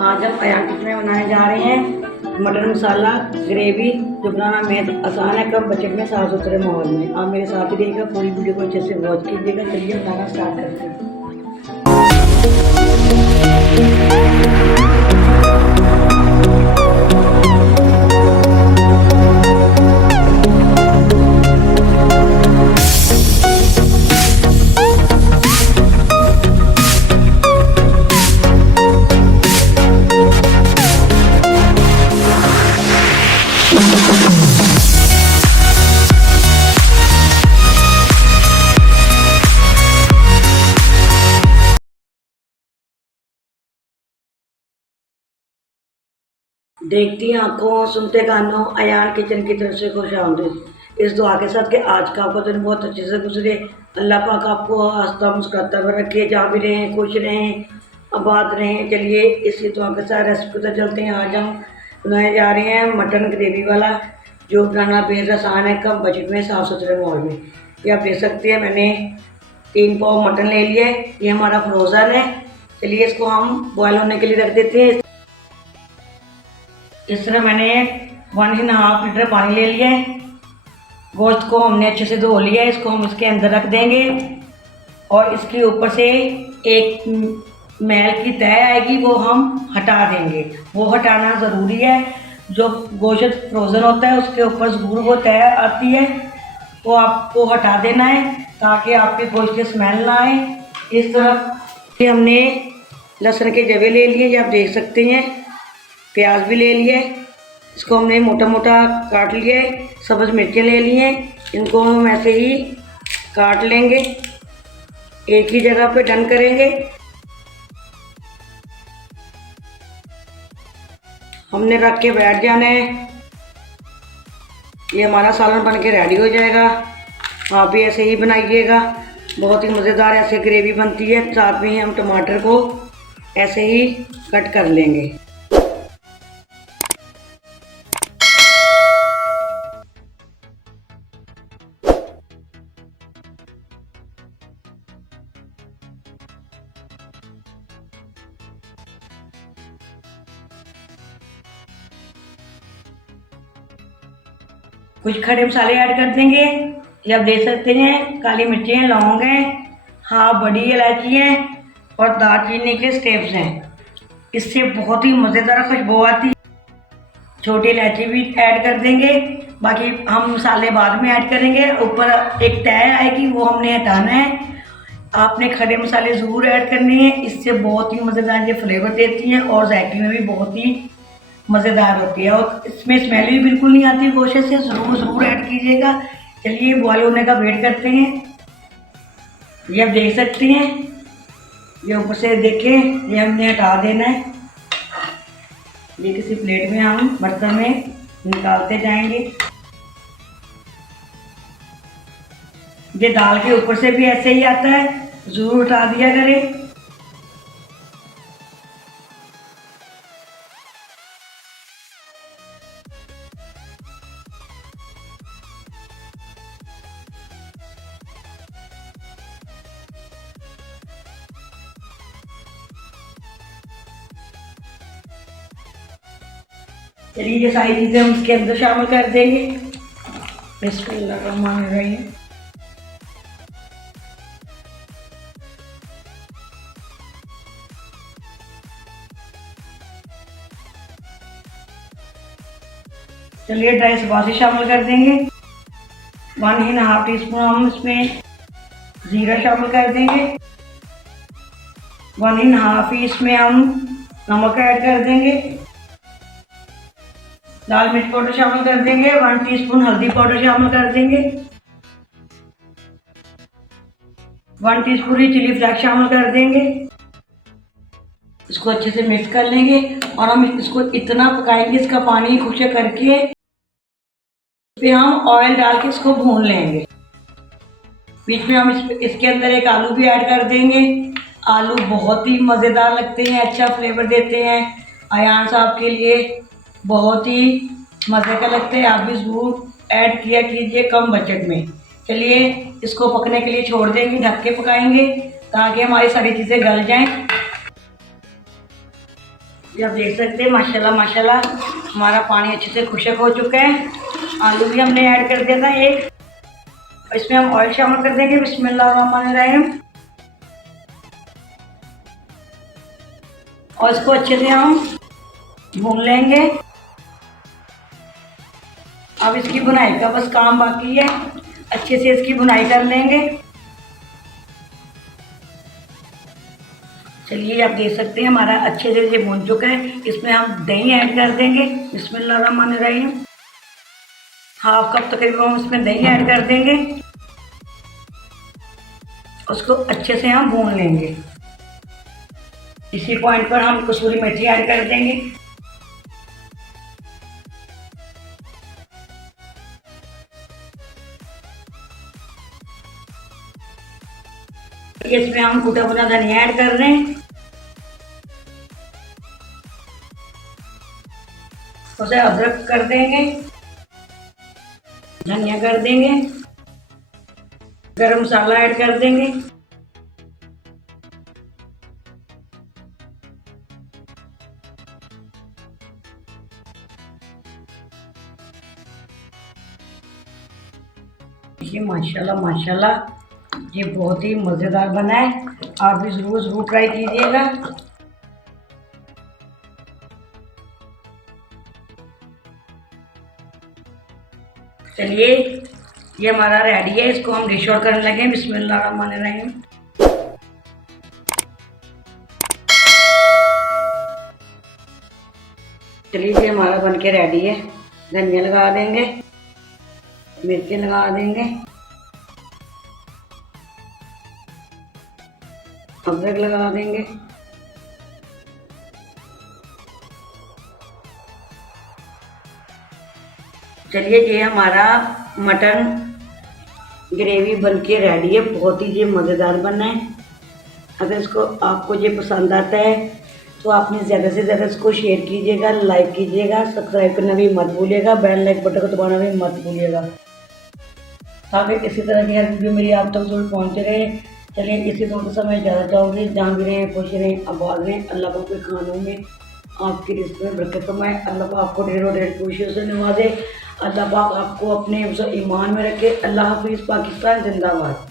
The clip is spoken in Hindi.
आज हम अयान किचन में बनाने जा रहे हैं मटन मसाला ग्रेवी, जो बनाना बेहद आसान है, कम बजट में, साफ सुथरे माहौल में। आप मेरे साथ ही रहिएगा, पूरी वीडियो को अच्छे से वॉच कीजिएगा। चलिए बनाना स्टार्ट करते हैं। देखती आंखों, सुनते कानों, अयान किचन की तरफ से खुश आमदीद। इस दुआ के साथ कि आज का आपका दिन बहुत अच्छे से गुजरे। अल्लाह पाक आपको हंसता मुस्कुराता हुआ रखे, जहाँ भी रहें खुश रहें, आबाद रहें। चलिए इसी दुआ के साथ रेसिपी पर चलते हैं। आज हम बनाए जा रहे हैं मटन ग्रेवी वाला, जो बनाना बेहद आसान है, कम बजट में, साफ़ सुथरे माहौल में। ये आप देख सकते हैं, मैंने 3 पाव मटन ले लिया है। ये हमारा फ्रोज़न है। चलिए इसको हम बॉयल होने के लिए रख देते हैं। इस तरह मैंने 1.5 लीटर पानी ले लिया है। गोश्त को हमने अच्छे से धो लिया है। इसको हम इसके अंदर रख देंगे और इसके ऊपर से एक मैल की तह आएगी, वो हम हटा देंगे। वो हटाना ज़रूरी है। जो गोश्त फ्रोज़न होता है उसके ऊपर ज़रूर वो तह आती है, वो आपको हटा देना है ताकि आपके गोश्त की स्मेल ना आए। इस तरह हमने लहसुन के जवे ले लिए, ये आप देख सकते हैं। प्याज भी ले लिए, इसको हमने मोटा मोटा काट लिया है। सब्ज़ मिर्चें ले ली हैं, इनको हम ऐसे ही काट लेंगे, एक ही जगह पे डन करेंगे। हमने रख के बैठ जाना है। ये हमारा सालन बन के रेडी हो जाएगा। आप भी ऐसे ही बनाइएगा, बहुत ही मज़ेदार ऐसे ग्रेवी बनती है। साथ में ही हम टमाटर को ऐसे ही कट कर लेंगे। कुछ खड़े मसाले ऐड कर देंगे। ये आप देख सकते हैं, काली मिर्चें, लौंग हैं, हाँ बड़ी इलायची है और दालचीनी के स्टेप्स हैं। इससे बहुत ही मज़ेदार खुशबू आती है। छोटी इलायची भी ऐड कर देंगे, बाकी हम मसाले बाद में ऐड करेंगे। ऊपर एक तह आएगी, वो हमने हटाना है। आपने खड़े मसाले ज़रूर ऐड करने हैं, इससे बहुत ही मज़ेदार ये फ्लेवर देती हैं और जायके में भी बहुत ही मज़ेदार होती है और इसमें स्मेल भी बिल्कुल नहीं आती। गोश्त से ज़रूर ऐड कीजिएगा। चलिए बॉयल होने का वेट करते हैं। ये आप देख सकते हैं, ये ऊपर से देखें, ये हमने हटा देना है। ये किसी प्लेट में हम बर्तन में निकालते जाएंगे। ये दाल के ऊपर से भी ऐसे ही आता है, ज़रूर हटा दिया करें। चलिए ये सारी चीज़ें हम इसके अंदर शामिल कर देंगे। बिस्मिल्लाहिर्रहमानिर्रहीम। चलिए ड्राई स्पाइसेस शामिल कर देंगे। 1.5 टीस्पून हम इसमें जीरा शामिल कर देंगे। 1.5 इसमें हम नमक ऐड कर देंगे। लाल मिर्च पाउडर शामिल कर देंगे। 1 टीस्पून हल्दी पाउडर शामिल कर देंगे। 1 टीस्पून ही चिली फ्लेक्स शामिल कर देंगे। इसको अच्छे से मिक्स कर लेंगे और हम इसको इतना पकाएंगे, इसका पानी खुश्क करके फिर हम ऑयल डाल के इसको भून लेंगे। बीच में हम इसके अंदर एक आलू भी ऐड कर देंगे। आलू बहुत ही मज़ेदार लगते हैं, अच्छा फ्लेवर देते हैं। अयान साहब के लिए बहुत ही मज़े का लगता है। आप भी ज़रूर ऐड किया कीजिए कम बजट में। चलिए इसको पकने के लिए छोड़ देंगे, ढक के पकाएंगे ताकि हमारी सारी चीज़ें गल जाएं। ये आप देख सकते हैं माशाल्लाह माशाल्लाह हमारा पानी अच्छे से खुशक हो चुका है। आलू भी हमने ऐड कर दिया था एक। इसमें हम ऑयल शामिल कर देंगे। बिस्मिल्लाहिर्रहमानिर्रहीम। और इसको अच्छे से हम भून लेंगे। अब इसकी भुनाई का बस काम बाकी है। अच्छे से इसकी भुनाई कर लेंगे। चलिए आप देख सकते हैं हमारा अच्छे से ये भून चुका है। इसमें हम दही ऐड कर देंगे। बिस्मिल्लाहिर्रहमानिर्रहीम। हाफ कप तकरीबन हम इसमें दही ऐड कर देंगे। उसको अच्छे से हम भून लेंगे। इसी पॉइंट पर हम कसूरी मेथी ऐड कर देंगे। इसमें हम कुटा भुना धनिया ऐड कर रहे हैं। उसे अदरक कर देंगे, धनिया कर देंगे, गरम मसाला ऐड कर देंगे। ये माशाल्लाह माशाल्लाह ये बहुत ही मज़ेदार बना है। आप भी ज़रूर ट्राई कीजिएगा। चलिए ये हमारा रेडी है। इसको हम डिश आउट करने लगे। बिस्मिल्लाहिर्रहमानिर्रहीम। चलिए ये हमारा बनके रेडी है। धनिया लगा देंगे, मिर्ची लगा देंगे, अदरक लगा देंगे। चलिए ये हमारा मटन ग्रेवी बनके रेडी है। बहुत ही ये मज़ेदार बना है। अगर इसको आपको ये पसंद आता है तो आपने ज़्यादा से ज़्यादा इसको शेयर कीजिएगा, लाइक कीजिएगा, सब्सक्राइब करना भी मत भूलिएगा, बेल लाइक बटन को दबाना भी मत भूलिएगा ताकि इसी तरह की हर वीडियो मेरी आप तक जरूर पहुँचते रहे। चलिए इसी दोनों के समय ज़्यादा चाहूँगी। जहाँ भी रहें खुश रहें, आबाद रहें। अल्लाह पाक के खानों में आपकी रिस्क में बरकत फरमाए। अल्लाह पाक आपको ढेरों ढेर खुशियों से नवाजे। अल्लाह पाक आपको अपने ईमान में रखे। अल्लाह हाफिज़। पाकिस्तान जिंदाबाद।